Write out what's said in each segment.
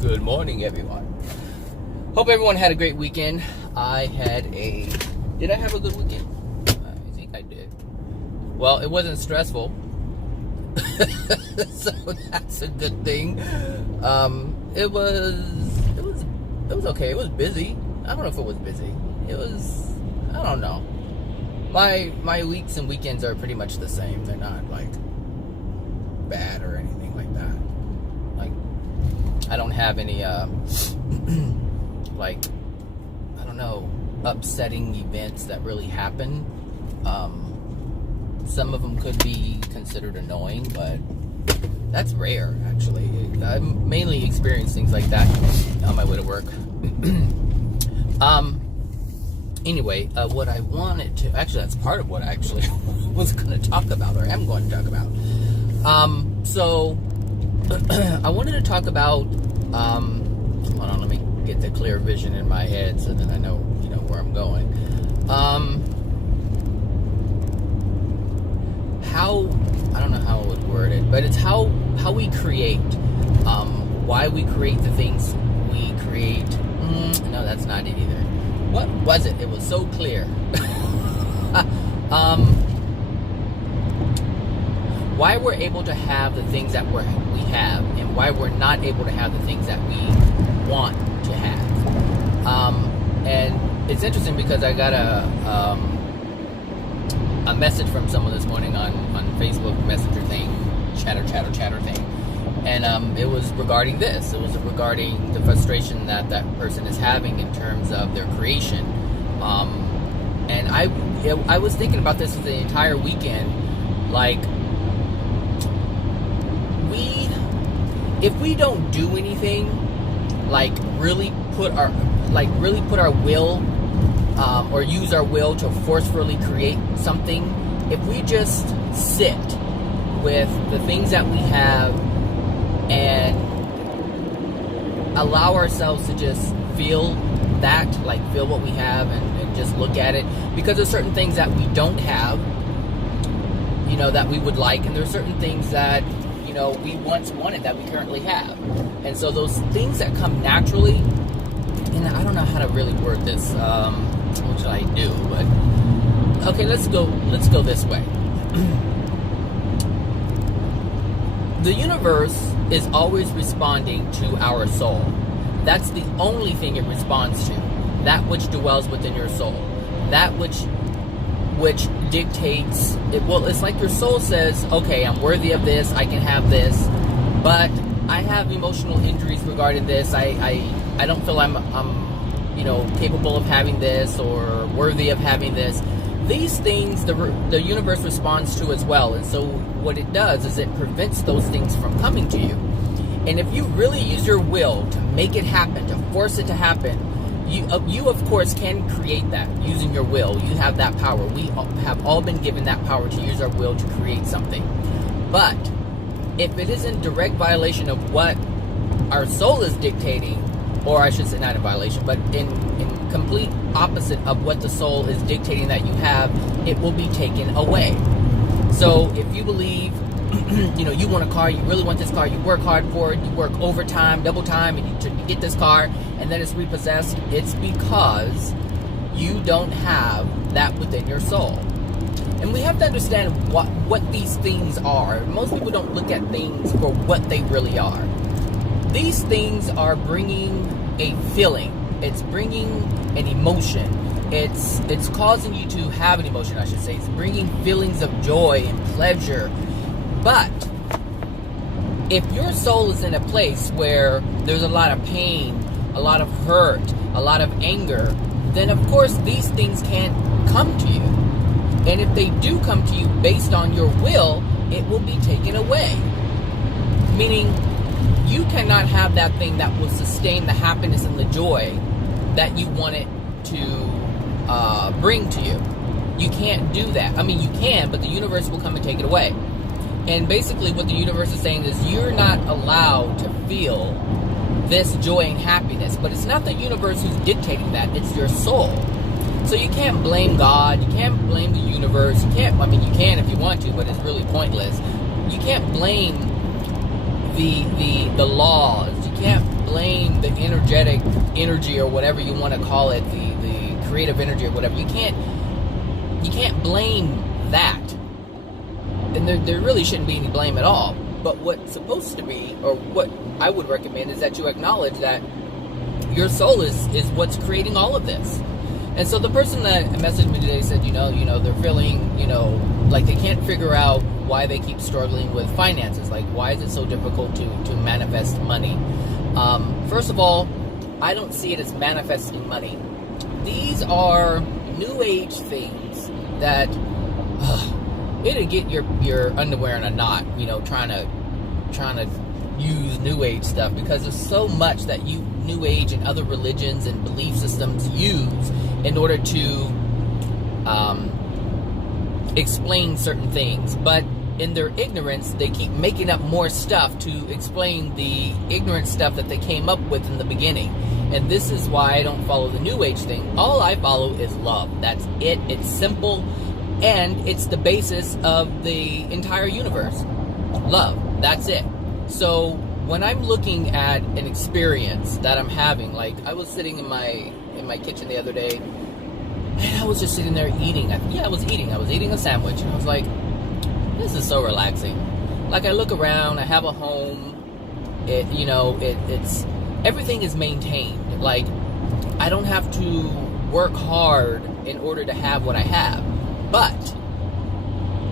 Good morning, everyone. Hope everyone had a great weekend. Did I have a good weekend? I think I did. Well, it wasn't stressful. So that's a good thing. It was okay. It was busy. I don't know if it was busy. I don't know. My weeks and weekends are pretty much the same. They're not like bad or anything like that. Like, I don't have any like, I don't know, upsetting events that really happen. Some of them could be considered annoying, but that's rare, actually. I mainly experience things like that on my way to work. Anyway, what I wanted to, actually, that's part of what I actually was going to talk about, or am going to talk about. So, I wanted to talk about, hold on, let me get the clear vision in my head so that I know, where I'm going. I don't know how I would word it, but it's how we create, why we create the things we create. No, that's not it either. What was it? It was so clear. Why we're able to have the things that we have, and why we're not able to have the things that we want to have. And it's interesting because I got a message from someone this morning on Facebook Messenger thing, chatter thing, and it was regarding this. It was regarding the frustration that person is having in terms of their creation. And I was thinking about this the entire weekend. Like, if we don't do anything, like really put our will, or use our will to forcefully create something, if we just sit with the things that we have and allow ourselves to just feel that, like feel what we have and just look at it, because there's certain things that we don't have, that we would like, and there's certain things that we once wanted that we currently have. And so those things that come naturally, and I don't know how to really word this, what should I do, but okay, let's go this way. The universe is always responding to our soul. That's the only thing it responds to. That which dwells within your soul. That which dictates it. Well, it's like your soul says, okay, I'm worthy of this, I can have this, but I have emotional injuries regarding this. I don't feel I'm capable of having this or worthy of having this. These things the universe responds to as well, and so what it does is it prevents those things from coming to you. And if you really use your will to make it happen, to force it to happen, you of course can create that using your will. You have that power. We have all been given that power to use our will to create something. But if it is in direct violation of what our soul is dictating, or I should say not in violation, but in complete opposite of what the soul is dictating that you have, it will be taken away. So if you believe, you want a car, you really want this car, you work hard for it, you work overtime, double time, and you get this car, and then it's repossessed, it's because you don't have that within your soul. And we have to understand what these things are. Most people don't look at things for what they really are. These things are bringing a feeling. It's bringing an emotion. It's causing you to have an emotion, I should say. It's bringing feelings of joy and pleasure. But if your soul is in a place where there's a lot of pain, a lot of hurt, a lot of anger, then of course these things can't come to you. And if they do come to you based on your will, it will be taken away. Meaning, you cannot have that thing that will sustain the happiness and the joy that you want it to bring to you. You can't do that. I mean, you can, but the universe will come and take it away. And basically what the universe is saying is you're not allowed to feel this joy and happiness. But it's not the universe who's dictating that. It's your soul. So you can't blame God. You can't blame the universe. You can if you want to, but it's really pointless. You can't blame the laws. You can't blame energetic energy, or whatever you want to call it, the creative energy or whatever. You can't blame that. And there really shouldn't be any blame at all. But what's supposed to be, or what I would recommend, is that you acknowledge that your soul is what's creating all of this. And so the person that messaged me today said, they're feeling, like they can't figure out why they keep struggling with finances. Like, why is it so difficult to manifest money? First of all, I don't see it as manifesting money. These are new age things that it'll get your underwear in a knot, trying to use new age stuff, because there's so much that new age and other religions and belief systems use in order to explain certain things. But in their ignorance, they keep making up more stuff to explain the ignorant stuff that they came up with in the beginning. And this is why I don't follow the new age thing. All I follow is love. That's it. It's simple, and it's the basis of the entire universe. Love. That's it. So when I'm looking at an experience that I'm having, like I was sitting in my kitchen the other day, and I was just sitting there eating. I was eating a sandwich, and I was like, this is so relaxing. Like, I look around, I have a home. It's everything is maintained. Like, I don't have to work hard in order to have what I have, but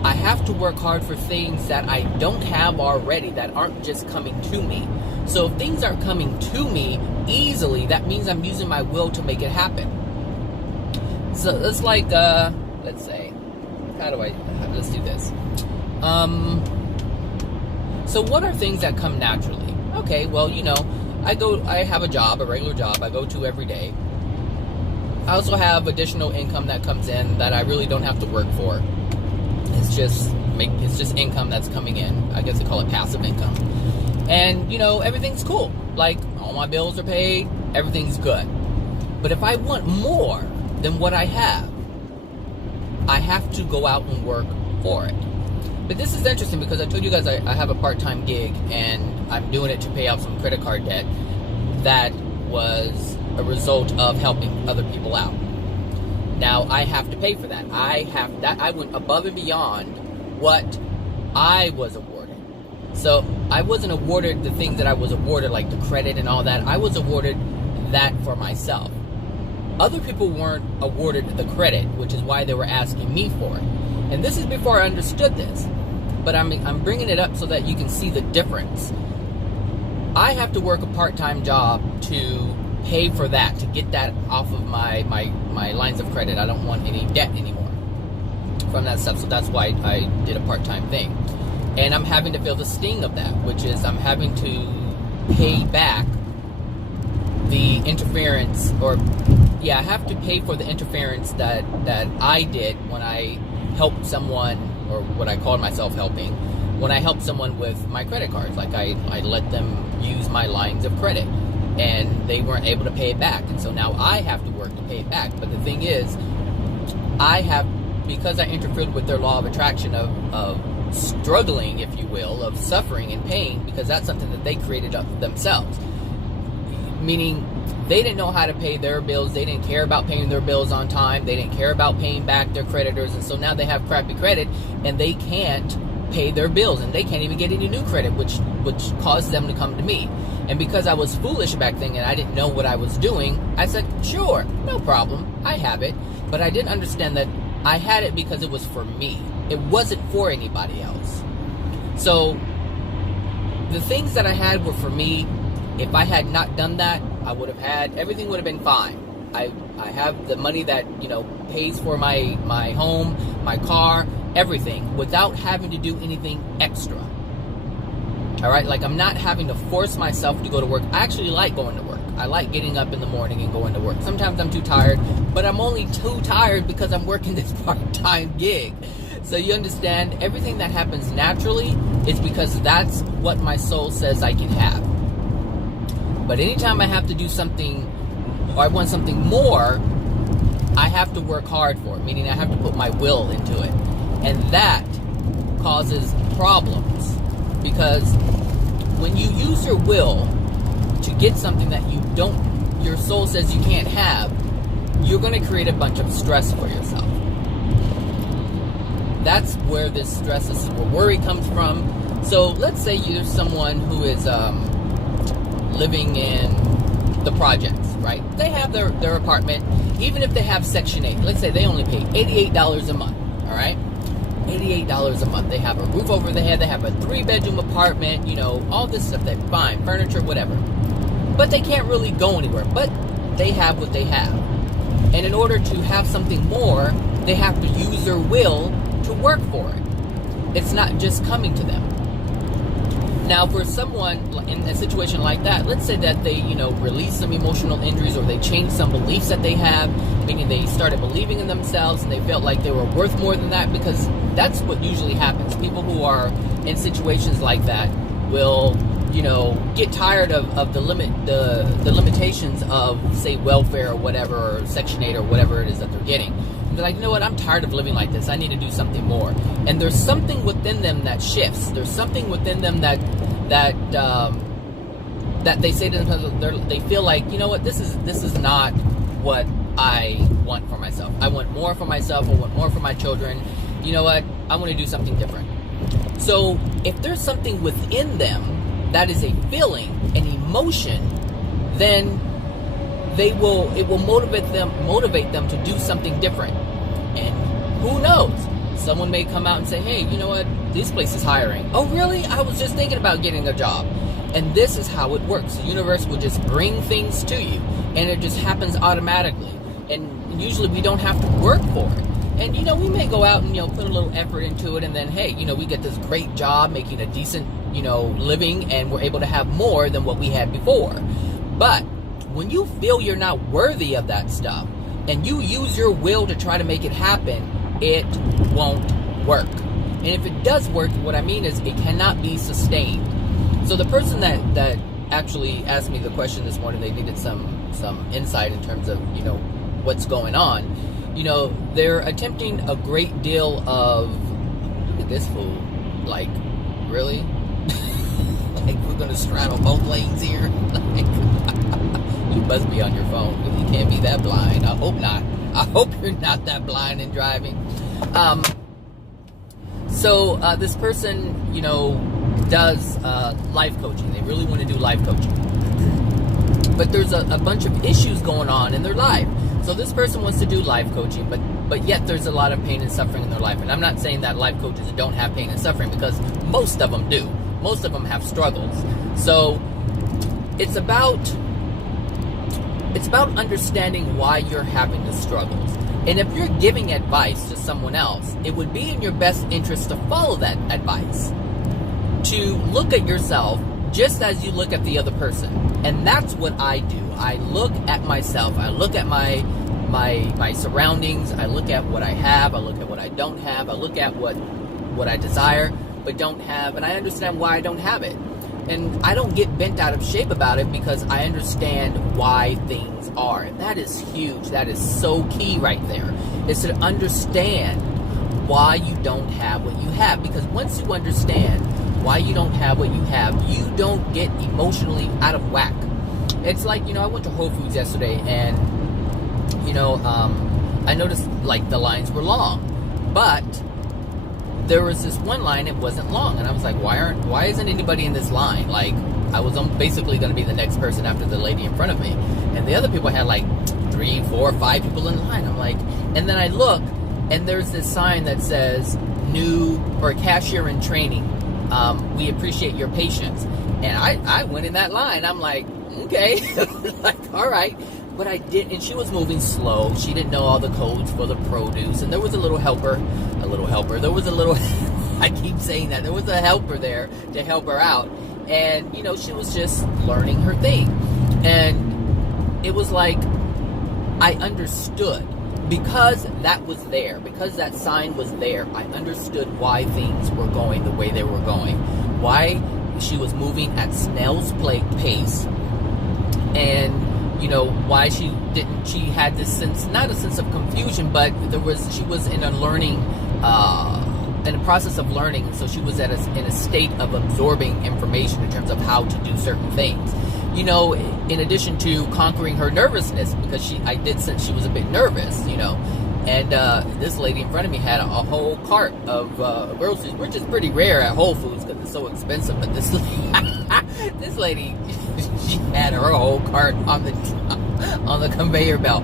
I have to work hard for things that I don't have already, that aren't just coming to me. So if things aren't coming to me easily, that means I'm using my will to make it happen. So it's like, let's say, let's do this. So what are things that come naturally? Okay, well, I have a job, a regular job I go to every day. I also have additional income that comes in that I really don't have to work for. It's just income that's coming in. I guess they call it passive income. And, everything's cool. Like, all my bills are paid, everything's good. But if I want more than what I have to go out and work for it. But this is interesting, because I told you guys I have a part-time gig, and I'm doing it to pay off some credit card debt that was a result of helping other people out. Now, I have to pay for that. I went above and beyond what I was awarded. So I wasn't awarded the things that I was awarded, like the credit and all that. I was awarded that for myself. Other people weren't awarded the credit, which is why they were asking me for it. And this is before I understood this. But I'm bringing it up so that you can see the difference. I have to work a part-time job to pay for that, to get that off of my lines of credit. I don't want any debt anymore from that stuff. So that's why I did a part-time thing. And I'm having to feel the sting of that, which is I'm having to pay back the interference, I have to pay for the interference that I did when I helped someone, or what I called myself helping, when I helped someone with my credit cards. Like, I let them use my lines of credit, and they weren't able to pay it back. And so now I have to work to pay it back. But the thing is, because I interfered with their law of attraction of struggling, if you will, of suffering and pain, because that's something that they created themselves. Meaning, they didn't know how to pay their bills. They didn't care about paying their bills on time. They didn't care about paying back their creditors. And so now they have crappy credit, and they can't pay their bills, and they can't even get any new credit, which caused them to come to me. And because I was foolish back then and I didn't know what I was doing, I said, sure, no problem, I have it. But I didn't understand that I had it because it was for me. It wasn't for anybody else. So the things that I had were for me. If I had not done that, everything would have been fine. I have the money that, pays for my home, my car, everything, without having to do anything extra. All right? Like, I'm not having to force myself to go to work. I actually like going to work. I like getting up in the morning and going to work. Sometimes I'm too tired, but I'm only too tired because I'm working this part-time gig. So you understand, everything that happens naturally is because that's what my soul says I can have. But anytime I have to do something, or I want something more, I have to work hard for it, meaning I have to put my will into it. And that causes problems, because when you use your will to get something that your soul says you can't have, you're going to create a bunch of stress for yourself. That's where this stress, this is where worry comes from. So let's say you're someone who is living in the projects, right? They have their apartment, even if they have Section 8. Let's say they only pay $88 a month, all right? $88 a month. They have a roof over their head. They have a 3-bedroom apartment, all this stuff. They're fine, furniture, whatever. But they can't really go anywhere. But they have what they have. And in order to have something more, they have to use their will to work for it. It's not just coming to them. Now, for someone in a situation like that, let's say that they, release some emotional injuries, or they change some beliefs that they have, meaning they started believing in themselves and they felt like they were worth more than that, because that's what usually happens. People who are in situations like that will, get tired of the limitations of, say, welfare or whatever, or Section 8 or whatever it is that they're getting. They're like, you know what, I'm tired of living like this. I need to do something more. And there's something within them that shifts. There's something within them that they say to themselves, they feel like, you know what, this is not what I want for myself. I want more for myself. I want more for my children. You know what, I want to do something different. So if there's something within them that is a feeling, an emotion, then it will motivate them to do something different. And who knows? Someone may come out and say, hey, you know what? This place is hiring. Oh, really? I was just thinking about getting a job. And this is how it works. The universe will just bring things to you, and it just happens automatically. And usually we don't have to work for it. And, we may go out and, put a little effort into it, and then, hey, we get this great job making a decent, living, and we're able to have more than what we had before. But when you feel you're not worthy of that stuff, and you use your will to try to make it happen, it won't work. And if it does work, what I mean is it cannot be sustained. So the person that actually asked me the question this morning, they needed some insight in terms of, what's going on. They're attempting a great deal of, look at this fool, like, really? Like, we're going to straddle both lanes here? You must be on your phone. You can't be that blind. I hope not. I hope you're not that blind and driving. So this person, does life coaching. They really want to do life coaching. But there's a bunch of issues going on in their life. So this person wants to do life coaching, but yet there's a lot of pain and suffering in their life. And I'm not saying that life coaches don't have pain and suffering, because most of them do. Most of them have struggles. So it's about understanding why you're having the struggles. And if you're giving advice to someone else, it would be in your best interest to follow that advice. To look at yourself just as you look at the other person. And that's what I do. I look at myself. I look at my surroundings. I look at what I have. I look at what I don't have. I look at what I desire but don't have, and I understand why I don't have it. And I don't get bent out of shape about it, because I understand why things are. And that is huge. That is so key right there, is to understand why you don't have what you have. Because once you understand why you don't have what you have, you don't get emotionally out of whack. It's like, I went to Whole Foods yesterday, and, I noticed, like, the lines were long. But there was this one line, it wasn't long, and I was like, why isn't anybody in this line? Like, I was basically going to be the next person after the lady in front of me, and the other people had like 3, 4, 5 people in line. I'm like, and then I look, and there's this sign that says new, or cashier in training, we appreciate your patience. And I went in that line. I'm like, okay, like, all right. But I did, and she was moving slow. She didn't know all the codes for the produce. And there was a little helper. There was a little, I keep saying that. There was a helper there to help her out. And, she was just learning her thing. And it was like, I understood. Because that was there, because that sign was there, I understood why things were going the way they were going. Why she was moving at snail's pace. And why she had this sense, not a sense of confusion, but she was in a learning, in a process of learning, so she was in a state of absorbing information in terms of how to do certain things. you know, in addition to conquering her nervousness, because I did sense she was a bit nervous, you know. And this lady in front of me had a whole cart of groceries, which is pretty rare at Whole Foods because it's so expensive. But this this lady, she had her whole cart on the conveyor belt,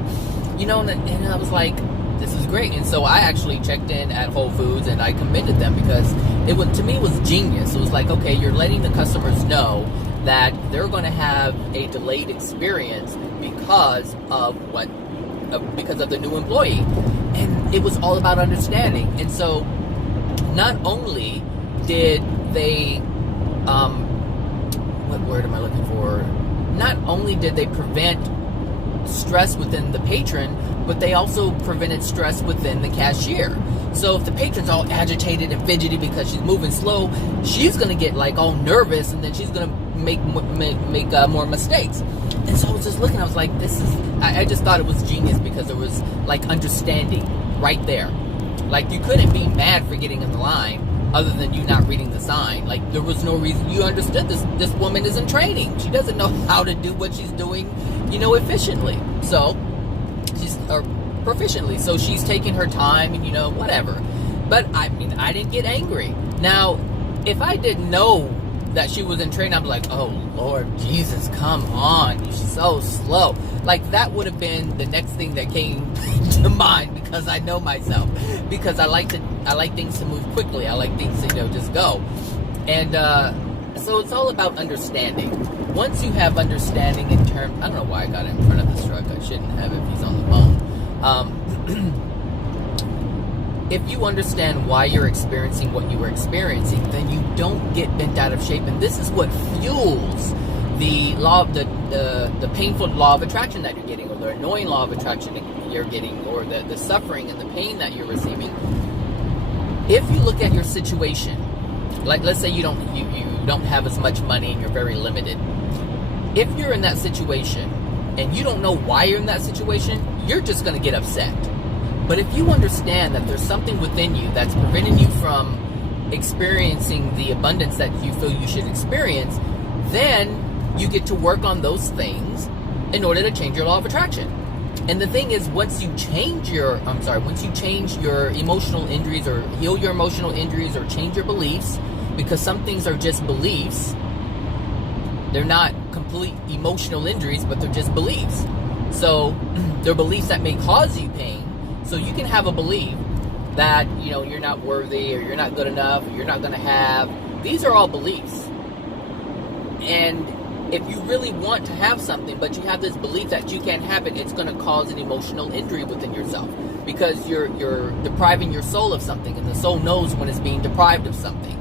you know. And I was like, this is great. And so I actually checked in at Whole Foods and I commended them, because to me it was genius. It was like, okay, you're letting the customers know that they're going to have a delayed experience because of the new employee. And it was all about understanding. And so not only did they what word am I looking for? Not only did they prevent stress within the patron, but they also prevented stress within the cashier. So if the patron's all agitated and fidgety because she's moving slow, she's going to get like all nervous, and then she's going to make more mistakes. And so I was just looking, I was like, I just thought it was genius, because there was like understanding right there. Like, you couldn't be mad for getting in the line other than you not reading the sign. Like, there was no reason. You understood this woman is in training. She doesn't know how to do what she's doing, you know, efficiently. So proficiently. So she's taking her time, and, you know, whatever. But I mean, I didn't get angry. Now, if I didn't know that she was in training, I'd be like, oh Lord Jesus, come on, you're so slow. Like, that would have been the next thing that came to mind, because I know myself. Because I like things to move quickly. I like things to, you know, just go. And so it's all about understanding. Once you have understanding in terms, I don't know why I got in front of this truck. I shouldn't have if he's on the phone. If you understand why you're experiencing what you were experiencing, then you don't get bent out of shape. And this is what fuels the law of the painful law of attraction that you're getting, or the annoying law of attraction that you're getting, or the suffering and the pain that you're receiving. If you look at your situation, like, let's say you don't have as much money and you're very limited. If you're in that situation and you don't know why you're in that situation, you're just going to get upset. But if you understand that there's something within you that's preventing you from experiencing the abundance that you feel you should experience, then you get to work on those things in order to change your law of attraction. And the thing is, once you change your emotional injuries, or heal your emotional injuries, or change your beliefs, because some things are just beliefs. They're not complete emotional injuries, but they're just beliefs. So they're beliefs that may cause you pain. So you can have a belief that, you know, you're not worthy, or you're not good enough, or you're not going to have. These are all beliefs. And if you really want to have something, but you have this belief that you can't have it, it's going to cause an emotional injury within yourself, because you're depriving your soul of something, and the soul knows when it's being deprived of something.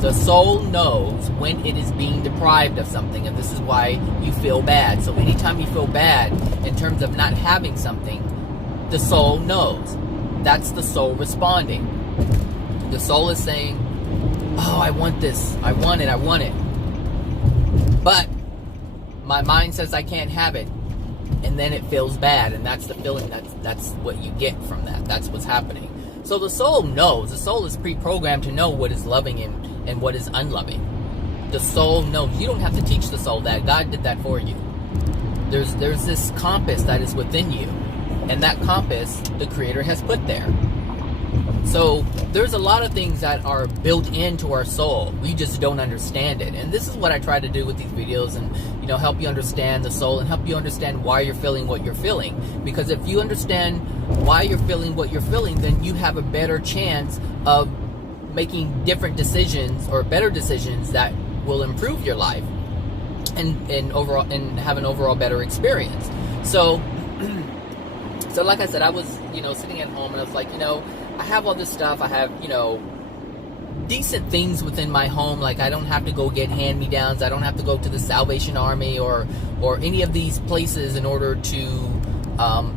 The soul knows when it is being deprived of something, and this is why you feel bad. So anytime you feel bad in terms of not having something, the soul knows. That's the soul responding. The soul is saying, oh, I want this. I want it. But my mind says I can't have it. And then it feels bad. And that's the feeling. That's what you get from that. That's what's happening. So the soul knows. The soul is pre-programmed to know what is loving and what is unloving. The soul knows. You don't have to teach the soul that. God did that for you. There's this compass that is within you. And that compass, the Creator has put there. So there's a lot of things that are built into our soul. We just don't understand it. And this is what I try to do with these videos, and, you know, help you understand the soul and help you understand why you're feeling what you're feeling. Because if you understand why you're feeling what you're feeling, then you have a better chance of making different decisions, or better decisions, that will improve your life and overall, and have an overall better experience. So like I said, I was, you know, sitting at home, and I was like, you know, I have all this stuff. I have, you know, decent things within my home. Like, I don't have to go get hand-me-downs. I don't have to go to the Salvation Army or any of these places in order to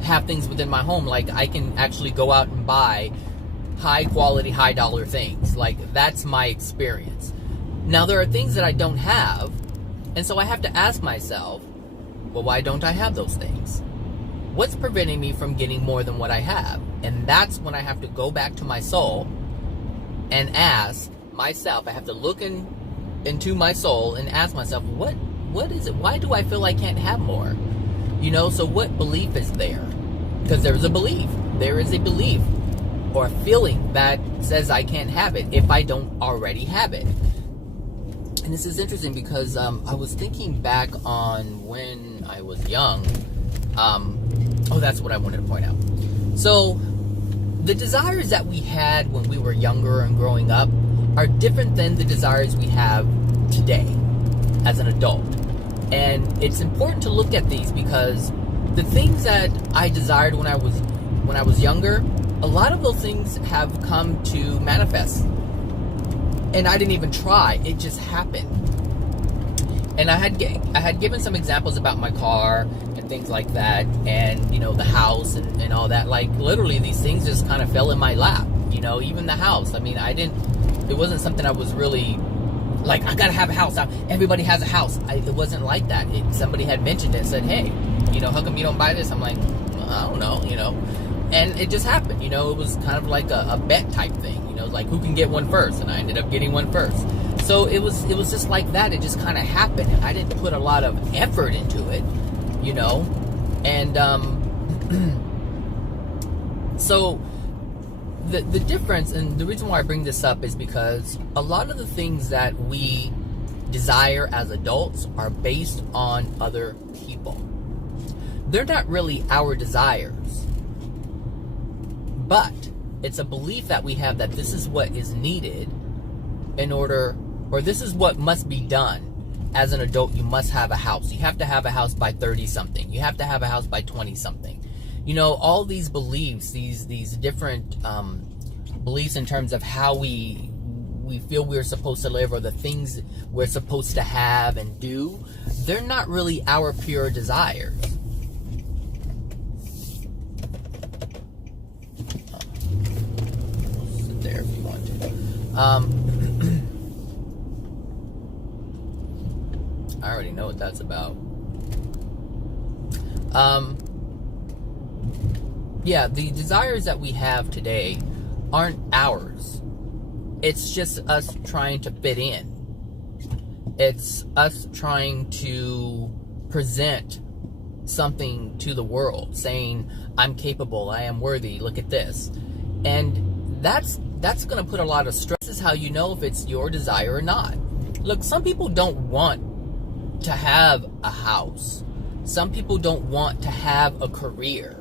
have things within my home. Like, I can actually go out and buy high-quality, high-dollar things. Like, that's my experience. Now, there are things that I don't have, and so I have to ask myself, well, why don't I have those things? What's preventing me from getting more than what I have? And that's when I have to go back to my soul and ask myself. I have to look into my soul and ask myself, what what is it? Why do I feel I can't have more? You know, so what belief is there? Because there's a belief. There is a belief or a feeling that says I can't have it if I don't already have it. And this is interesting because I was thinking back on when I was young. That's what I wanted to point out. So, the desires that we had when we were younger and growing up are different than the desires we have today as an adult. And it's important to look at these because the things that I desired when I was younger, a lot of those things have come to manifest. And I didn't even try. It just happened. And I had given some examples about my car and things like that, and, you know, the house and all that. Like, literally, these things just kind of fell in my lap. You know, even the house. I mean, it wasn't something I was really, like, I gotta have a house. Everybody has a house. It wasn't like that. Somebody had mentioned it and said, hey, you know, how come you don't buy this? I'm like, well, I don't know, you know. And it just happened, you know. It was kind of like a bet type thing, you know, like who can get one first, and I ended up getting one first. So it was just like that. It just kind of happened, and I didn't put a lot of effort into it, you know. And so the difference, and the reason why I bring this up is because a lot of the things that we desire as adults are based on other people. They're not really our desires, but it's a belief that we have that this is what is needed in order, or this is what must be done. As an adult, you must have a house. You have to have a house by 30-something. You have to have a house by 20-something. You know, all these beliefs, these different beliefs in terms of how we feel we're supposed to live, or the things we're supposed to have and do, they're not really our pure desires. Sit there if you want to. I already know what that's about. Yeah, the desires that we have today aren't ours. It's just us trying to fit in. It's us trying to present something to the world, saying, I'm capable, I am worthy, look at this. And that's going to put a lot of stress. This is how you know if it's your desire or not. Look, some people don't want to have a house. Some people don't want to have a career.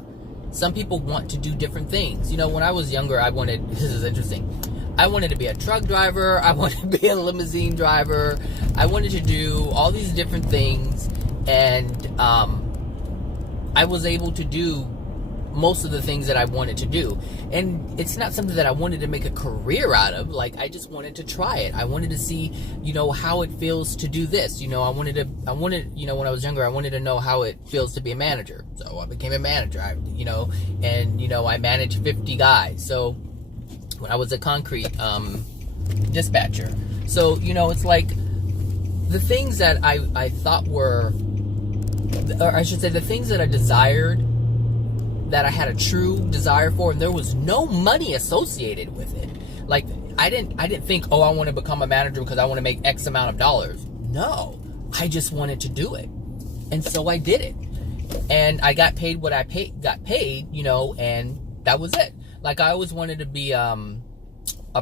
Some people want to do different things. You know, when I was younger, this is interesting, I wanted to be a truck driver, I wanted to be a limousine driver, I wanted to do all these different things, and I was able to do most of the things that I wanted to do. And it's not something that I wanted to make a career out of. Like, I just wanted to try it. I wanted to see, you know, how it feels to do this. You know, I wanted, you know, when I was younger, I wanted to know how it feels to be a manager. So I became a manager, I managed 50 guys. So when I was a concrete dispatcher. So, you know, it's like the things that I thought were, or I should say the things that I desired, that I had a true desire for, and there was no money associated with it. Like, I didn't think, oh, I want to become a manager because I want to make X amount of dollars. No, I just wanted to do it. And so I did it. And I got paid what I got paid, you know, and that was it. Like, I always wanted to be a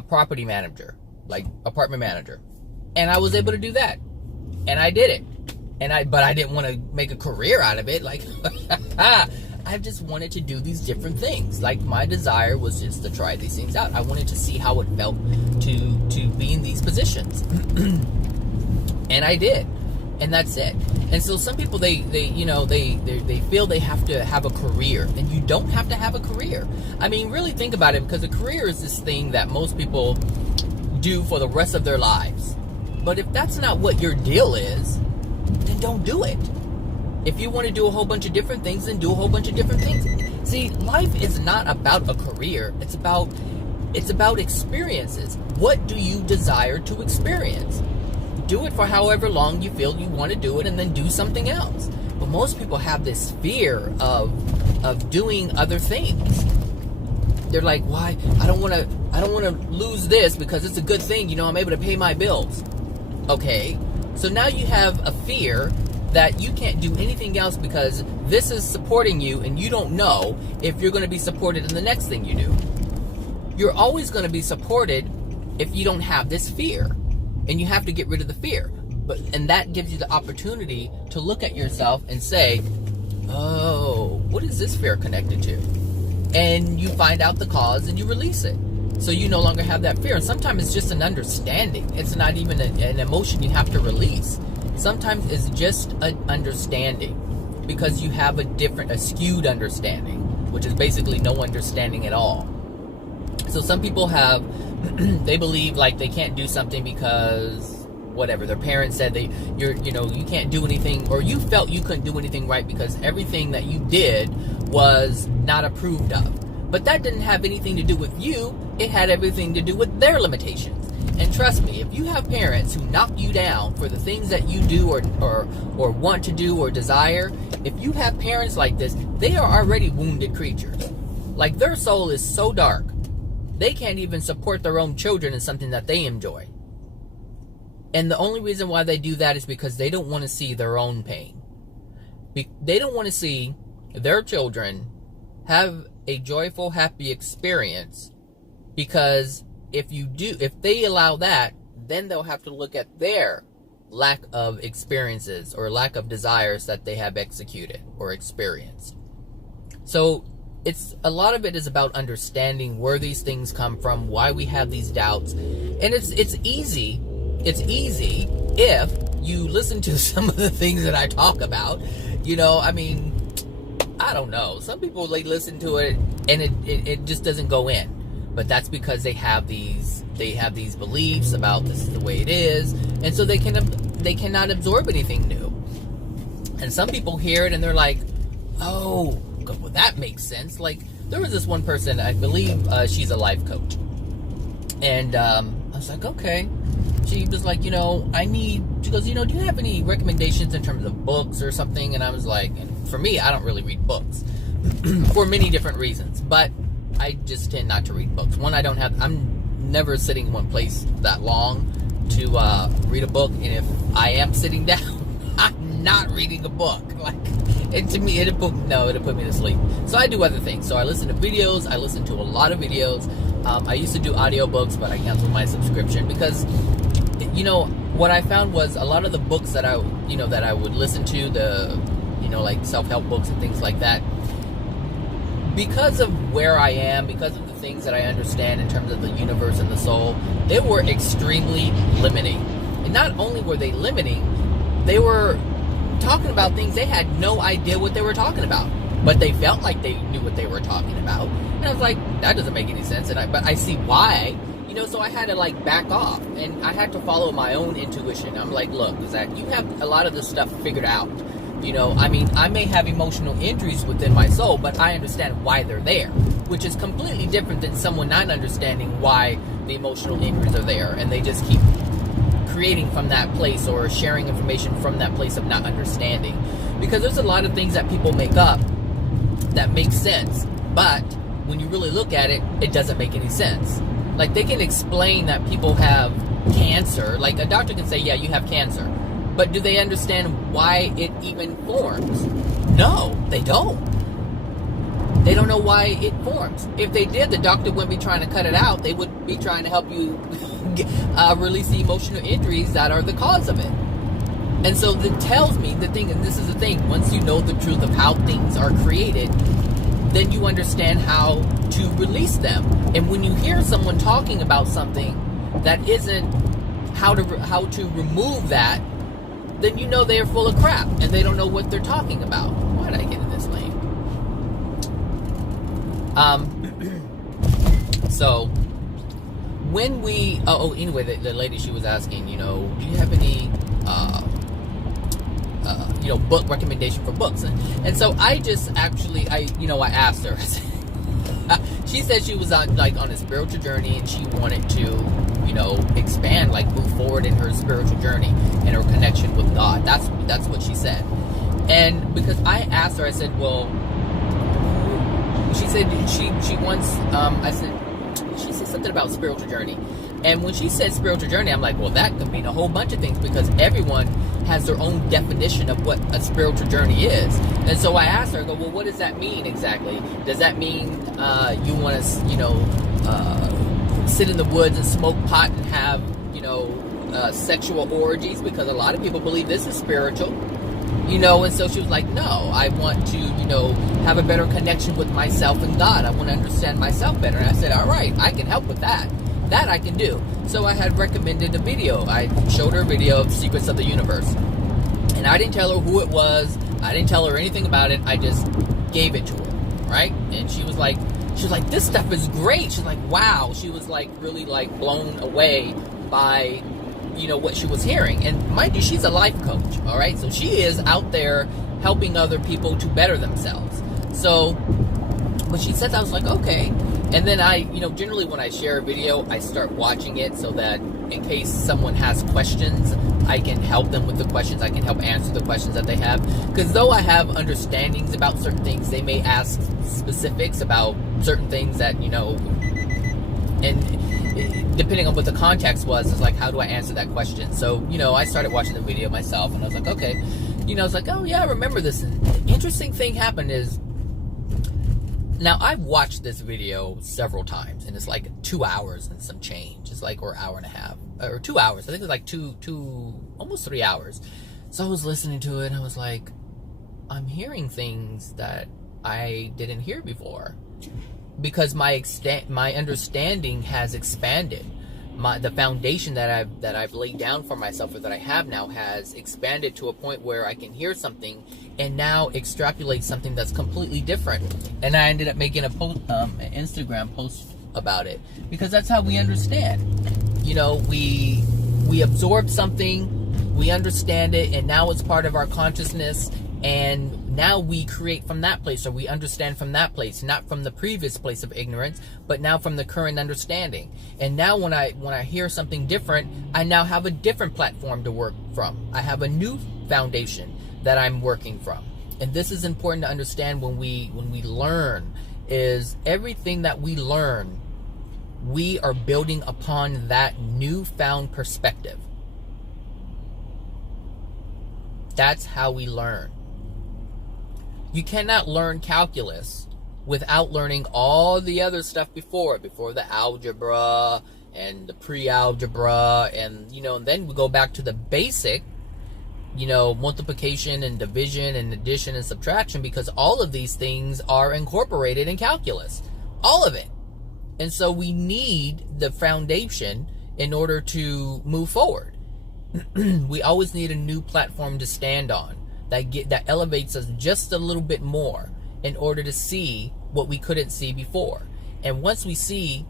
property manager, like apartment manager. And I was able to do that. And I did it. But I didn't want to make a career out of it. Like, I just wanted to do these different things. Like, my desire was just to try these things out. I wanted to see how it felt to be in these positions. And I did. And that's it. And so some people, they feel they have to have a career. And you don't have to have a career. I mean, really think about it, because a career is this thing that most people do for the rest of their lives. But if that's not what your deal is, then don't do it. If you want to do a whole bunch of different things, then do a whole bunch of different things. See, life is not about a career. It's about experiences. What do you desire to experience? Do it for however long you feel you want to do it, and then do something else. But most people have this fear of doing other things. They're like, why? I don't want to lose this because it's a good thing. You know, I'm able to pay my bills. Okay. So now you have a fear that you can't do anything else because this is supporting you, and you don't know if you're going to be supported in the next thing you do. You're always going to be supported if you don't have this fear, and you have to get rid of the fear. And that gives you the opportunity to look at yourself and say, oh, what is this fear connected to? And you find out the cause and you release it. So you no longer have that fear. And sometimes it's just an understanding. It's not even an emotion you have to release. Sometimes it's just an understanding, because you have a skewed understanding, which is basically no understanding at all. So some people they believe like they can't do something because whatever their parents said you can't do anything, or you felt you couldn't do anything right because everything that you did was not approved of. But that didn't have anything to do with you. It had everything to do with their limitations. And trust me, if you have parents who knock you down for the things that you do or want to do or desire, if you have parents like this, they are already wounded creatures. Like, their soul is so dark, they can't even support their own children in something that they enjoy. And the only reason why they do that is because they don't want to see their own pain. They don't want to see their children have a joyful, happy experience, because if they allow that, then they'll have to look at their lack of experiences or lack of desires that they have executed or experienced. So a lot of it is about understanding where these things come from, why we have these doubts. And it's easy if you listen to some of the things that I talk about. I don't know. Some people, they listen to it and it just doesn't go in. But that's because they have these beliefs about this is the way it is, and so they cannot absorb anything new. And some people hear it and they're like, oh, well, that makes sense. Like, there was this one person, I believe she's a life coach, and I was like, okay. She was like, she goes, do you have any recommendations in terms of books or something? And I was like, and for me, I don't really read books for many different reasons, but I just tend not to read books. One, I'm never sitting in one place that long to read a book, and if I am sitting down, I'm not reading a book. To me, it'll put me to sleep. So I do other things. So I listen to videos. I listen to a lot of videos. I used to do audiobooks, but I canceled my subscription because, what I found was a lot of the books that I would listen to, like self-help books and things like that, because of where I am, because of the things that I understand in terms of the universe and the soul, they were extremely limiting. And not only were they limiting, they were talking about things they had no idea what they were talking about. But they felt like they knew what they were talking about. And I was like, that doesn't make any sense. But I see why. So I had to back off. And I had to follow my own intuition. I'm like, look, Zach, you have a lot of this stuff figured out. I may have emotional injuries within my soul, but I understand why they're there, which is completely different than someone not understanding why the emotional injuries are there, and they just keep creating from that place or sharing information from that place of not understanding. Because there's a lot of things that people make up that make sense, but when you really look at it, it doesn't make any sense. Like, they can explain that people have cancer. Like, a doctor can say, yeah, you have cancer. But do they understand why it even forms? No, they don't. They don't know why it forms. If they did, the doctor wouldn't be trying to cut it out. They would be trying to help you release the emotional injuries that are the cause of it. And so that tells me the thing, and this is the thing, once you know the truth of how things are created, then you understand how to release them. And when you hear someone talking about something that isn't how to remove that, then you know they are full of crap and they don't know what they're talking about. Why did I get in this lane? So when we anyway, the lady, she was asking, do you have any book recommendation for books? And so I just actually I asked her. She said she was on a spiritual journey and she wanted to expand, move forward in her spiritual journey and her connection with God. That's what she said. And because I asked her, I said, well, she said she wants, I said, she said something about spiritual journey. And when she said spiritual journey, I'm like, well, that could mean a whole bunch of things, because everyone has their own definition of what a spiritual journey is. And so I asked her, I go, well, what does that mean exactly? Does that mean you want to, sit in the woods and smoke pot and have, sexual orgies? Because a lot of people believe this is spiritual. And so she was like, no, I want to, have a better connection with myself and God. I want to understand myself better. And I said, all right, I can help with that. That I can do. So I had recommended a video. I showed her a video of Secrets of the Universe. And I didn't tell her who it was. I didn't tell her anything about it. I just gave it to her, right? And she was like, this stuff is great. She's like, wow. She was like really like blown away by what she was hearing. And mind you, she's a life coach, all right? So she is out there helping other people to better themselves. So when she said that, I was like, okay. And then I, generally when I share a video, I start watching it so that in case someone has questions, I can help them with the questions. I can help answer the questions that they have. Because though I have understandings about certain things, they may ask specifics about certain things that, and depending on what the context was, it's like, how do I answer that question? So, I started watching the video myself, and I was like, okay. I was like, oh yeah, I remember this. And the interesting thing happened is, now I've watched this video several times, and it's like 2 hours and some change. It's like, or hour and a half, or 2 hours. I think it's like almost 3 hours. So I was listening to it, and I was like, I'm hearing things that I didn't hear before, because my understanding has expanded. The foundation that I've laid down for myself, or that I have now, has expanded to a point where I can hear something and now extrapolate something that's completely different. And I ended up making a post, an Instagram post about it, because that's how we understand. We absorb something, we understand it, and now it's part of our consciousness, and now we create from that place, or we understand from that place, not from the previous place of ignorance, but now from the current understanding. And now when I hear something different, I now have a different platform to work from. I have a new foundation that I'm working from. And this is important to understand when we learn, is everything that we learn, we are building upon that newfound perspective. That's how we learn. You cannot learn calculus without learning all the other stuff before the algebra and the pre-algebra, and and then we go back to the basic, multiplication and division and addition and subtraction, because all of these things are incorporated in calculus, all of it. And so we need the foundation in order to move forward. We always need a new platform to stand on that elevates us just a little bit more, in order to see what we couldn't see before. And once we see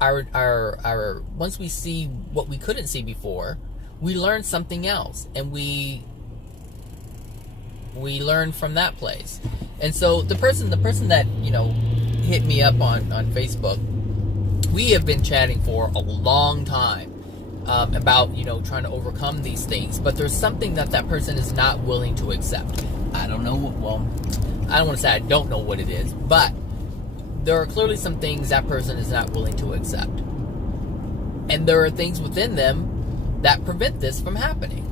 once we see what we couldn't see before, we learn something else, and we learn from that place. And so the person that hit me up on Facebook, we have been chatting for a long time about trying to overcome these things, but there's something that person is not willing to accept. I don't know I don't want to say I don't know what it is, but there are clearly some things that person is not willing to accept, and there are things within them that prevent this from happening,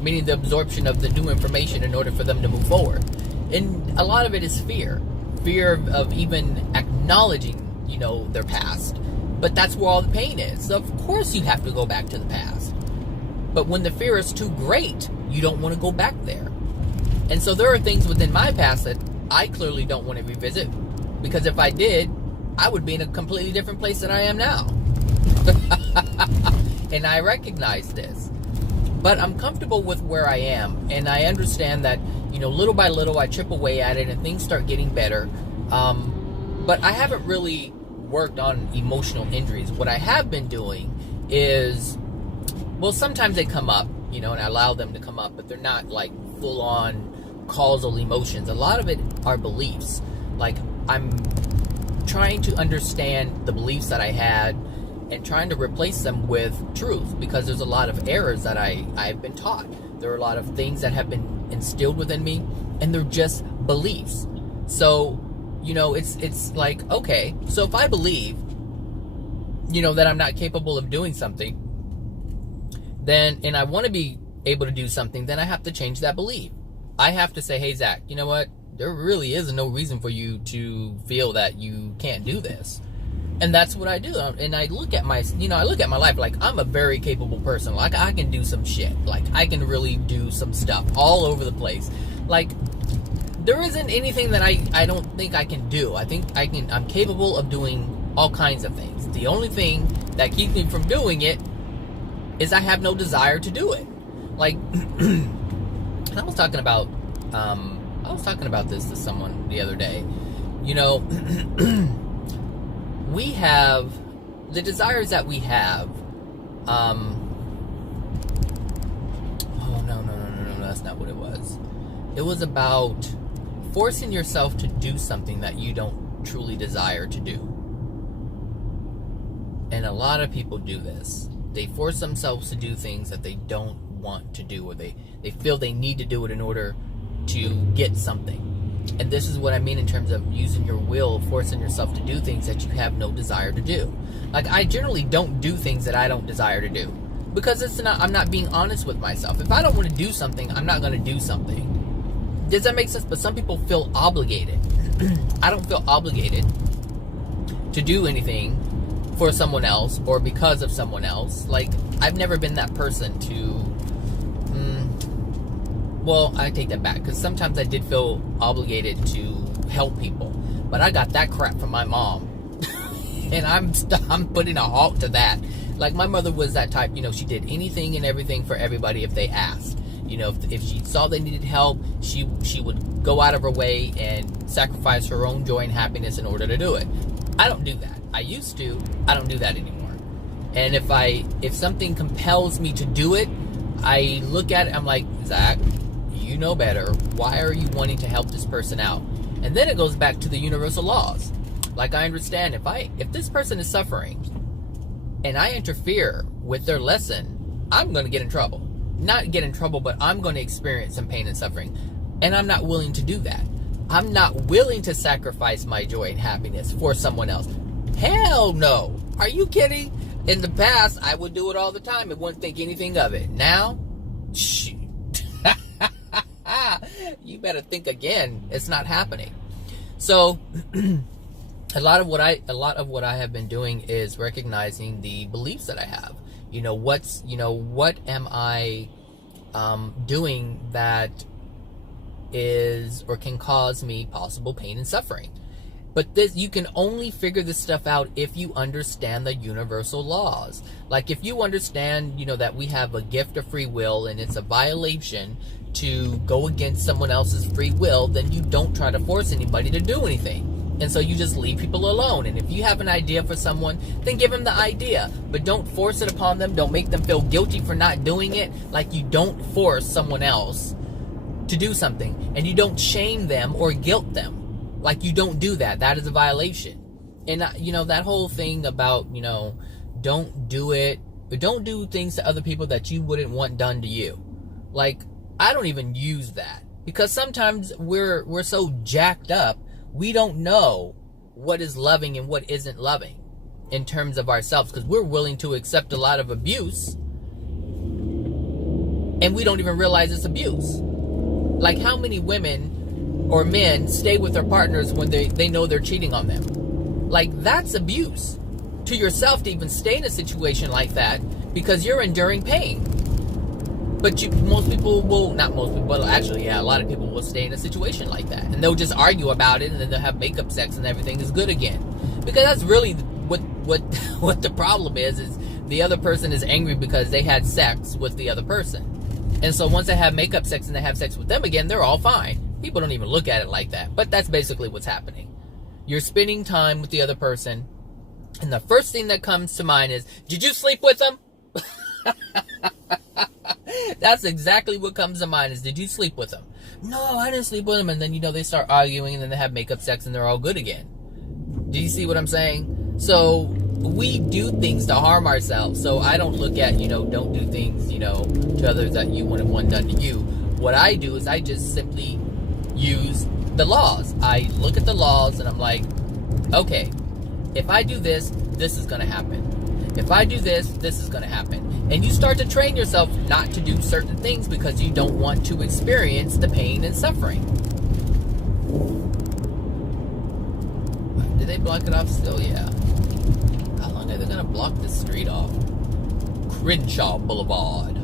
meaning the absorption of the new information in order for them to move forward. And a lot of it is fear of even acknowledging their past. But that's where all the pain is. So of course you have to go back to the past. But when the fear is too great, you don't want to go back there. And so there are things within my past that I clearly don't want to revisit, because if I did, I would be in a completely different place than I am now. And I recognize this. But I'm comfortable with where I am, and I understand that, little by little I chip away at it and things start getting better. But I haven't really worked on emotional injuries. What I have been doing is, well, sometimes they come up, and I allow them to come up, but they're not like full-on causal emotions. A lot of it are beliefs. Like, I'm trying to understand the beliefs that I had and trying to replace them with truth, because there's a lot of errors that I've been taught. There are a lot of things that have been instilled within me, and they're just beliefs. So, it's like, okay, so if I believe that I'm not capable of doing something, then, and I want to be able to do something, then I have to change that belief. I have to say, hey, Zach, you know what? There really is no reason for you to feel that you can't do this. And that's what I do. And I look at my life like I'm a very capable person. Like I can do some shit. Like I can really do some stuff all over the place. Like there isn't anything that I don't think I can do. I think I'm capable of doing all kinds of things. The only thing that keeps me from doing it is I have no desire to do it. Like I was talking about this to someone the other day. We have the desires that we have. Oh no, that's not what it was. It was about forcing yourself to do something that you don't truly desire to do. And a lot of people do this. They force themselves to do things that they don't want to do, or they feel they need to do it in order to get something. And this is what I mean in terms of using your will, forcing yourself to do things that you have no desire to do. Like I generally don't do things that I don't desire to do, because I'm not being honest with myself. If I don't want to do something, I'm not going to do something. Does that make sense? But some people feel obligated. I don't feel obligated to do anything for someone else or because of someone else. Like I've never been that person to well, I take that back, because sometimes I did feel obligated to help people, but I got that crap from my mom, and I'm putting a halt to that. Like my mother was that type, she did anything and everything for everybody if they asked. If she saw they needed help, she would go out of her way and sacrifice her own joy and happiness in order to do it. I don't do that. I used to. I don't do that anymore. And if something compels me to do it, I look at it, I'm like, Zach, you know better. Why are you wanting to help this person out? And then it goes back to the universal laws. Like I understand if this person is suffering and I interfere with their lesson, I'm going to get in trouble. Not get in trouble, but I'm going to experience some pain and suffering. And I'm not willing to do that. I'm not willing to sacrifice my joy and happiness for someone else. Hell no. Are you kidding? In the past, I would do it all the time and wouldn't think anything of it. Now, shoot. You better think again. It's not happening. So a lot of what I have been doing is recognizing the beliefs that I have. What am I doing that is or can cause me possible pain and suffering? But you can only figure this stuff out if you understand the universal laws. Like if you understand, that we have a gift of free will and it's a violation to go against someone else's free will, then you don't try to force anybody to do anything. And so you just leave people alone. And if you have an idea for someone, then give them the idea. But don't force it upon them. Don't make them feel guilty for not doing it. Like you don't force someone else to do something. And you don't shame them or guilt them. Like you don't do that. That is a violation. And, that whole thing about, don't do it. Don't do things to other people that you wouldn't want done to you. Like, I don't even use that. Because sometimes we're so jacked up, we don't know what is loving and what isn't loving in terms of ourselves, because we're willing to accept a lot of abuse and we don't even realize it's abuse. Like how many women or men stay with their partners when they know they're cheating on them? Like that's abuse to yourself to even stay in a situation like that, because you're enduring pain. But most people will, not most people, but actually, yeah, a lot of people will stay in a situation like that. And they'll just argue about it, and then they'll have makeup sex, and everything is good again. Because that's really what the problem is the other person is angry because they had sex with the other person. And so once they have makeup sex and they have sex with them again, they're all fine. People don't even look at it like that. But that's basically what's happening. You're spending time with the other person, and the first thing that comes to mind is, did you sleep with them? That's exactly what comes to mind is, did you sleep with them? No, I didn't sleep with them. And then, they start arguing and then they have makeup sex and they're all good again. Do you see what I'm saying? So we do things to harm ourselves. So I don't look at, don't do things, to others that you wouldn't want done to you. What I do is I just simply use the laws. I look at the laws and I'm like, okay, if I do this, this is going to happen. If I do this, this is going to happen. And you start to train yourself not to do certain things because you don't want to experience the pain and suffering. Did they block it off still? Yeah. How long are they going to block this street off? Crenshaw Boulevard.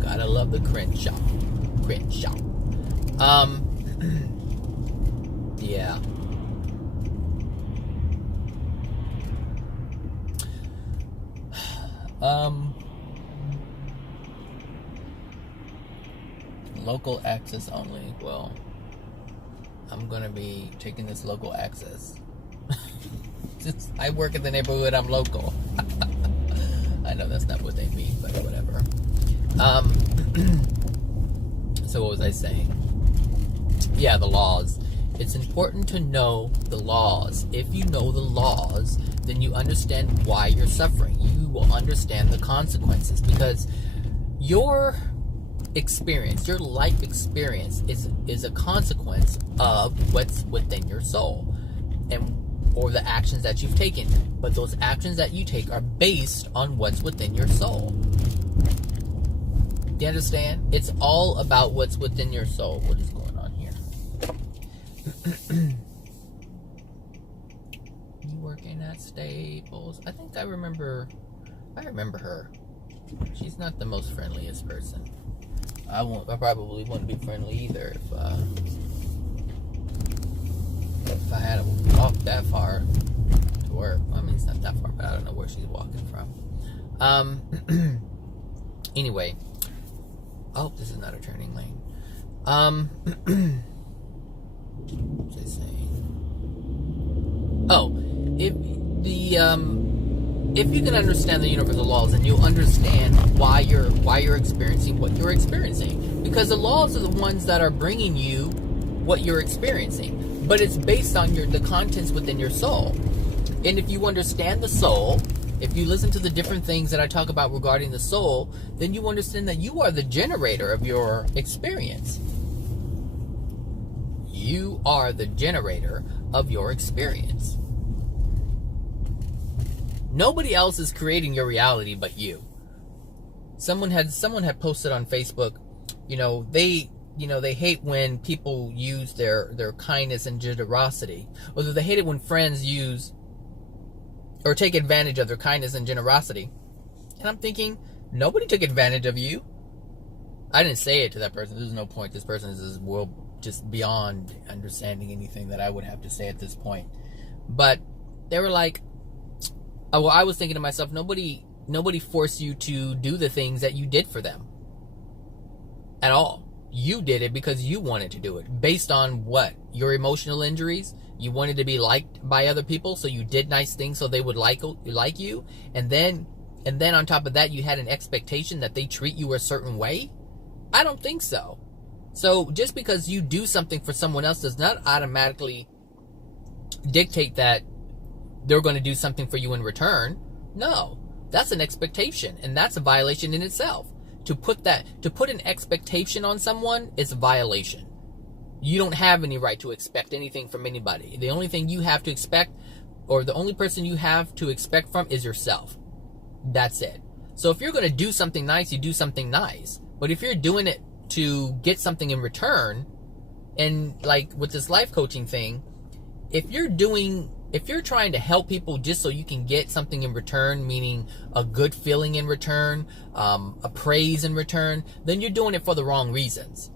Gotta love the Crenshaw. Yeah. Local access only. Well, I'm gonna be taking this local access. Since I work in the neighborhood, I'm local. I know that's not what they mean, but whatever. So what was I saying? Yeah, the laws. It's important to know the laws. If you know the laws, then you understand why you're suffering. You will understand the consequences, because your experience, your life experience is a consequence of what's within your soul or the actions that you've taken. But those actions that you take are based on what's within your soul. Do you understand? It's all about what's within your soul. What is going on here? You working at Staples? I think I remember her. She's not the most friendliest person. I probably wouldn't be friendly either if I had to walk that far to work. I mean, it's not that far, but I don't know where she's walking from. Anyway, I hope this is not a turning lane. What was I saying? Oh, if you can understand the universal laws, then you'll understand why you're experiencing what you're experiencing. Because the laws are the ones that are bringing you what you're experiencing. But it's based on the contents within your soul. And if you understand the soul, if you listen to the different things that I talk about regarding the soul, then you understand that you are the generator of your experience. You are the generator of your experience. Nobody else is creating your reality but you. Someone had posted on Facebook, they hate when people use their kindness and generosity. Or they hate it when friends use or take advantage of their kindness and generosity. And I'm thinking, nobody took advantage of you. I didn't say it to that person. There's no point. This person is just beyond understanding anything that I would have to say at this point. But they were like, well, I was thinking to myself, nobody forced you to do the things that you did for them. At all. You did it because you wanted to do it. Based on what? Your emotional injuries? You wanted to be liked by other people, so you did nice things so they would like you. And then on top of that, you had an expectation that they treat you a certain way? I don't think so. So just because you do something for someone else does not automatically dictate that they're going to do something for you in return. No, that's an expectation, and that's a violation in itself. To put an expectation on someone is a violation. You don't have any right to expect anything from anybody. The only thing you have to expect, or the only person you have to expect from, is yourself. That's it. So if you're going to do something nice, you do something nice. But if you're doing it to get something in return, and like with this life coaching thing, if you're trying to help people just so you can get something in return, meaning a good feeling in return, a praise in return, then you're doing it for the wrong reasons.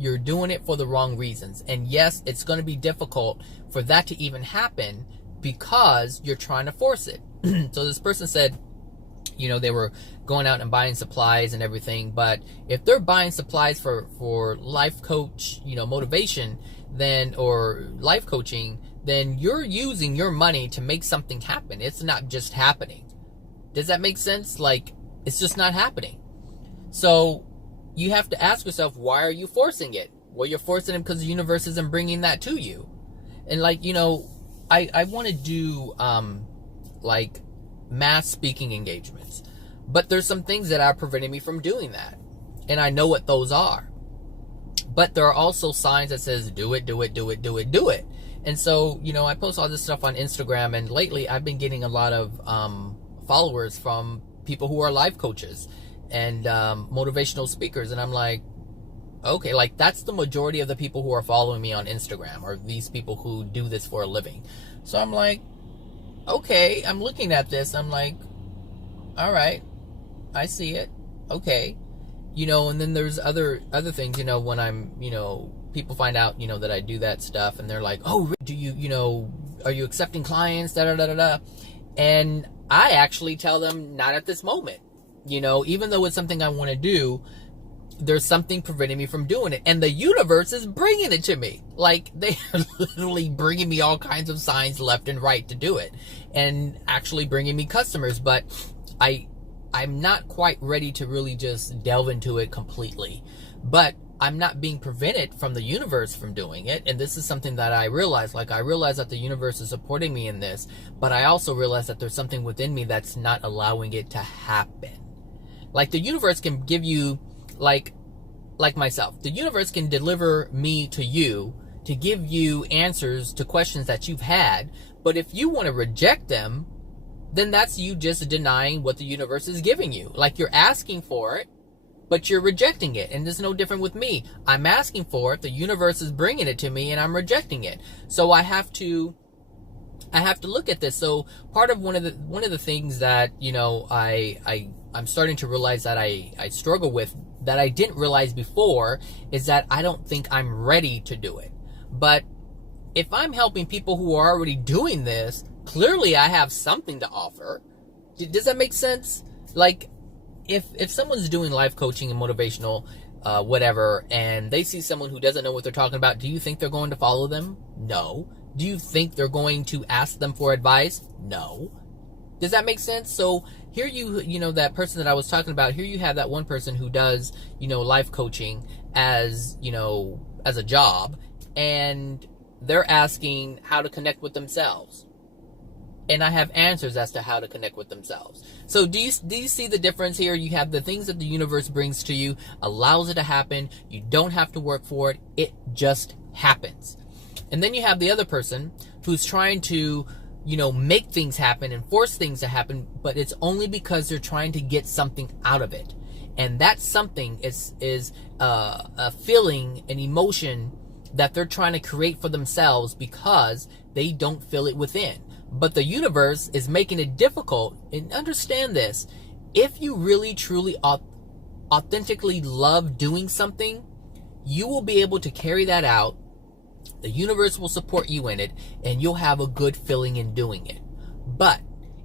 You're doing it for the wrong reasons. And yes, it's going to be difficult for that to even happen because you're trying to force it. So this person said, they were going out and buying supplies and everything, but if they're buying supplies for life coach, motivation, then, or life coaching, then you're using your money to make something happen. It's not just happening. Does that make sense? Like, it's just not happening. So you have to ask yourself, why are you forcing it? Well, you're forcing it because the universe isn't bringing that to you. And I want to do mass speaking engagements, but there's some things that are preventing me from doing that, and I know what those are. But there are also signs that says do it. And so I post all this stuff on Instagram, and lately I've been getting a lot of followers from people who are life coaches and motivational speakers. And I'm like, okay, like that's the majority of the people who are following me on Instagram, or these people who do this for a living. So I'm like, okay, I'm looking at this. I'm like, all right, I see it. Okay. And then there's other things, when I'm, people find out, that I do that stuff, and they're like, oh, do you, are you accepting clients, da da da da da. And I actually tell them, not at this moment. Even though it's something I want to do, there's something preventing me from doing it. And the universe is bringing it to me. Like, they are literally bringing me all kinds of signs left and right to do it. And actually bringing me customers. But I'm not quite ready to really just delve into it completely. But I'm not being prevented from the universe from doing it. And this is something that I realize. Like, I realize that the universe is supporting me in this. But I also realize that there's something within me that's not allowing it to happen. Like, the universe can give you, like myself, the universe can deliver me to you to give you answers to questions that you've had. But if you want to reject them, then that's you just denying what the universe is giving you. Like, you're asking for it, but you're rejecting it. And it's no different with me. I'm asking for it, the universe is bringing it to me, and I'm rejecting it. So I have to look at this. So part of one of the things that, I'm starting to realize that I struggle with, that I didn't realize before, is that I don't think I'm ready to do it. But if I'm helping people who are already doing this, clearly I have something to offer. Does that make sense? Like, if someone's doing life coaching and motivational, whatever, and they see someone who doesn't know what they're talking about, do you think they're going to follow them? No. Do you think they're going to ask them for advice? No. Does that make sense? So here that person that I was talking about, here you have that one person who does, life coaching as a job, and they're asking how to connect with themselves. And I have answers as to how to connect with themselves. So do you see the difference here? You have the things that the universe brings to you, allows it to happen. You don't have to work for it. It just happens. And then you have the other person who's trying to, make things happen and force things to happen, but it's only because they're trying to get something out of it. And that something is a feeling, an emotion that they're trying to create for themselves because they don't feel it within. But the universe is making it difficult. And understand this, if you really, truly, authentically love doing something, you will be able to carry that out. The universe will support you in it, and you'll have a good feeling in doing it. But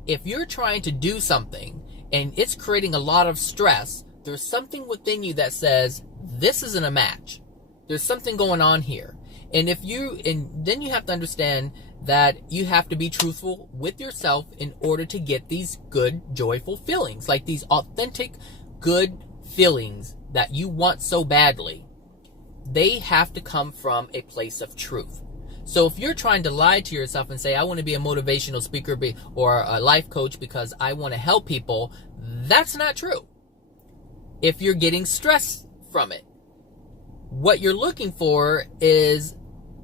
if you're trying to do something and it's creating a lot of stress, there's something within you that says, this isn't a match. There's something going on here. And then you have to understand that you have to be truthful with yourself in order to get these good, joyful feelings, like these authentic, good feelings that you want so badly. They have to come from a place of truth. So if you're trying to lie to yourself and say, I want to be a motivational speaker or a life coach because I want to help people, that's not true. If you're getting stress from it, what you're looking for is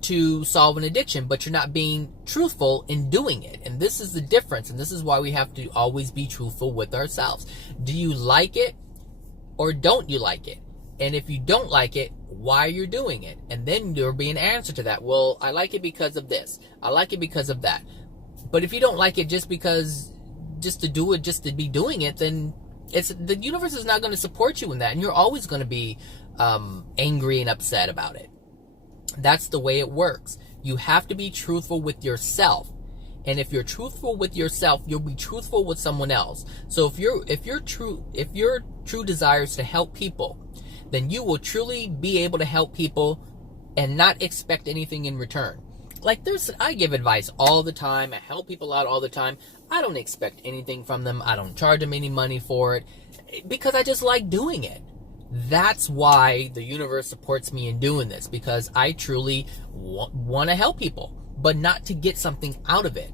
to solve an addiction, but you're not being truthful in doing it. And this is the difference. And this is why we have to always be truthful with ourselves. Do you like it or don't you like it? And if you don't like it, why are you doing it? And then there'll be an answer to that. Well, I like it because of this. I like it because of that. But if you don't like it just to do it, just to be doing it, then the universe is not going to support you in that. And you're always going to be angry and upset about it. That's the way it works. You have to be truthful with yourself. And if you're truthful with yourself, you'll be truthful with someone else. So if your true desire is to help people, then you will truly be able to help people and not expect anything in return. Like I give advice all the time. I help people out all the time. I don't expect anything from them. I don't charge them any money for it because I just like doing it. That's why the universe supports me in doing this, because I truly want to help people, but not to get something out of it.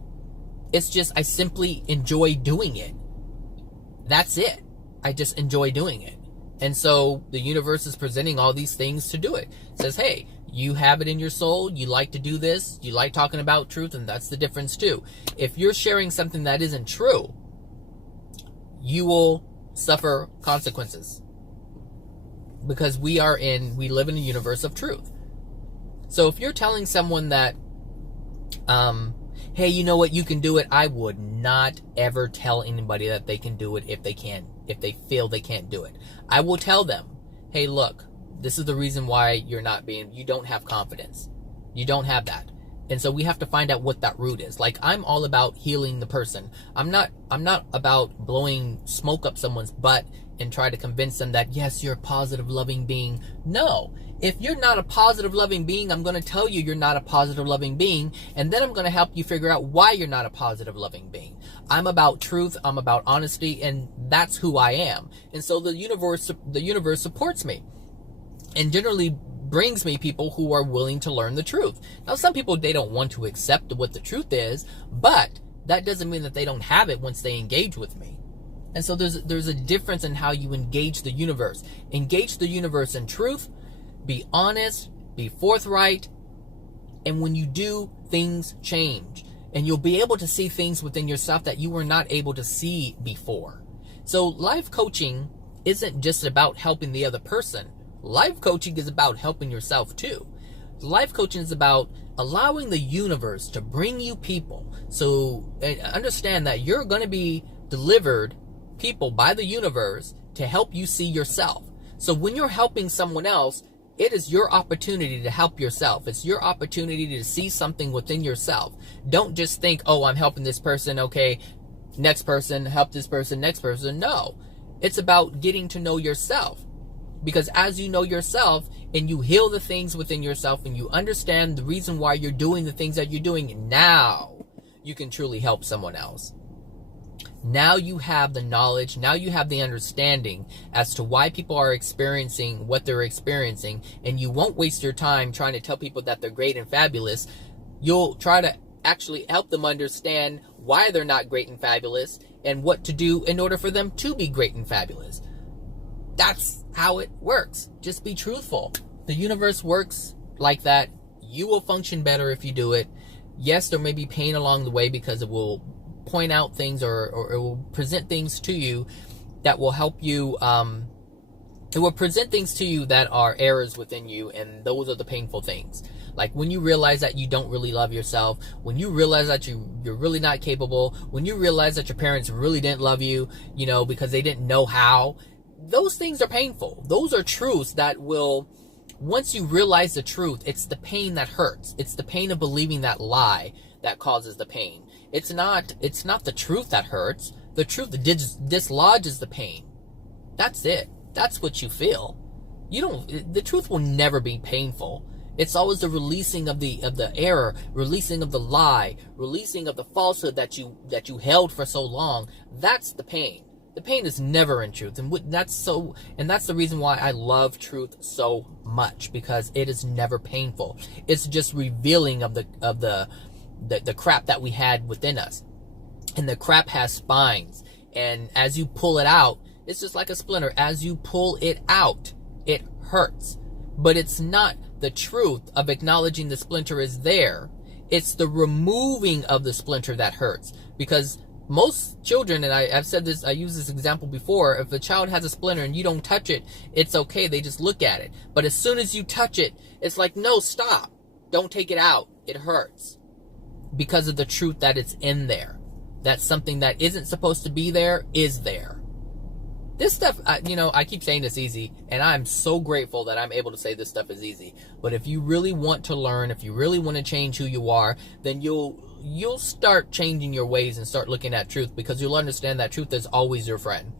It's just I simply enjoy doing it. That's it. I just enjoy doing it. And so the universe is presenting all these things to do it. It says, hey, you have it in your soul. You like to do this. You like talking about truth, and that's the difference too. If you're sharing something that isn't true, you will suffer consequences. Because we live in a universe of truth. So if you're telling someone that, hey, you know what, you can do it, I would not ever tell anybody that they can do it if they feel they can't do it. I will tell them, hey, look, this is the reason why you don't have confidence. You don't have that. And so we have to find out what that root is. Like, I'm all about healing the person. I'm not about blowing smoke up someone's butt and try to convince them that, yes, you're a positive, loving being. No. If you're not a positive, loving being, I'm going to tell you you're not a positive, loving being, and then I'm going to help you figure out why you're not a positive, loving being. I'm about truth, I'm about honesty, and that's who I am. And so the universe supports me and generally brings me people who are willing to learn the truth. Now, some people, they don't want to accept what the truth is, but that doesn't mean that they don't have it once they engage with me. And so there's a difference in how you engage the universe. Engage the universe in truth, be honest, be forthright, and when you do, things change. And you'll be able to see things within yourself that you were not able to see before. So life coaching isn't just about helping the other person. Life coaching is about helping yourself too. Life coaching is about allowing the universe to bring you people. So understand that you're going to be delivered people by the universe to help you see yourself. So when you're helping someone else, it is your opportunity to help yourself. It's your opportunity to see something within yourself. Don't just think, oh, I'm helping this person, okay, next person, help this person, next person. No, it's about getting to know yourself. Because as you know yourself and you heal the things within yourself and you understand the reason why you're doing the things that you're doing, now you can truly help someone else. Now you have the knowledge, now you have the understanding as to why people are experiencing what they're experiencing, and you won't waste your time trying to tell people that they're great and fabulous. You'll try to actually help them understand why they're not great and fabulous and what to do in order for them to be great and fabulous. That's how it works. Just be truthful. The universe works like that. You will function better if you do it. Yes, there may be pain along the way because it will point out things or it will present things to you that will help you. It will present things to you that are errors within you, and those are the painful things. Like when you realize that you don't really love yourself, when you realize that you're really not capable, when you realize that your parents really didn't love you, because they didn't know how. Those things are painful. Those are truths that will, once you realize the truth, it's the pain that hurts. It's the pain of believing that lie that causes the pain. It's not the truth that hurts. The truth dislodges the pain. That's it. That's what you feel. The truth will never be painful. It's always the releasing of the error, releasing of the lie, releasing of the falsehood that you held for so long. That's the pain. The pain is never in truth, and that's the reason why I love truth so much, because it is never painful. It's just revealing of the crap that we had within us, and the crap has spines, and as you pull it out, it's just like a splinter. As you pull it out, it hurts, but it's not the truth of acknowledging the splinter is there. It's the removing of the splinter that hurts, because most children, and I've said this, I used this example before, if a child has a splinter and you don't touch it, it's okay, they just look at it. But as soon as you touch it, it's like, no, stop, don't take it out, it hurts. Because of the truth that it's in there. That something that isn't supposed to be there is there. This stuff, I keep saying it's easy, and I'm so grateful that I'm able to say this stuff is easy. But if you really want to learn, if you really want to change who you are, then you'll start changing your ways and start looking at truth, because you'll understand that truth is always your friend.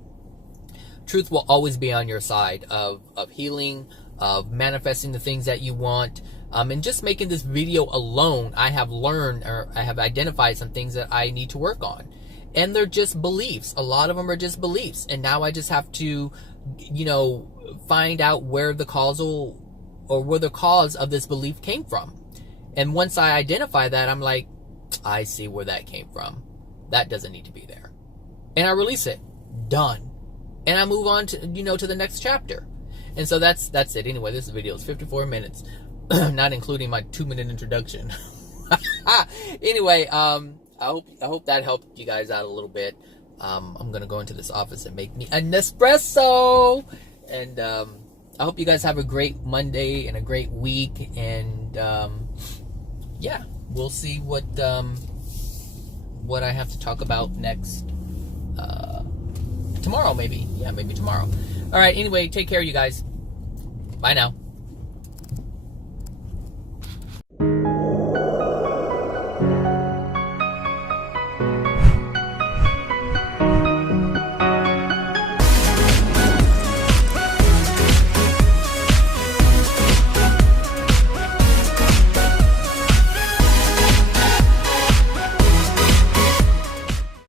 Truth will always be on your side of healing, of manifesting the things that you want. And just making this video alone, I have learned, or I have identified some things that I need to work on. And they're just beliefs. A lot of them are just beliefs. And now I just have to, find out where the cause of this belief came from. And once I identify that, I'm like, I see where that came from. That doesn't need to be there. And I release it. Done. And I move on to, to the next chapter. And so that's it. Anyway, this video is 54 minutes, not including my 2-minute introduction. Anyway, I hope that helped you guys out a little bit. I'm gonna go into this office and make me an espresso. And I hope you guys have a great Monday and a great week. And yeah, we'll see what I have to talk about next tomorrow, maybe. Yeah, maybe tomorrow. All right. Anyway, take care, you guys. Bye now.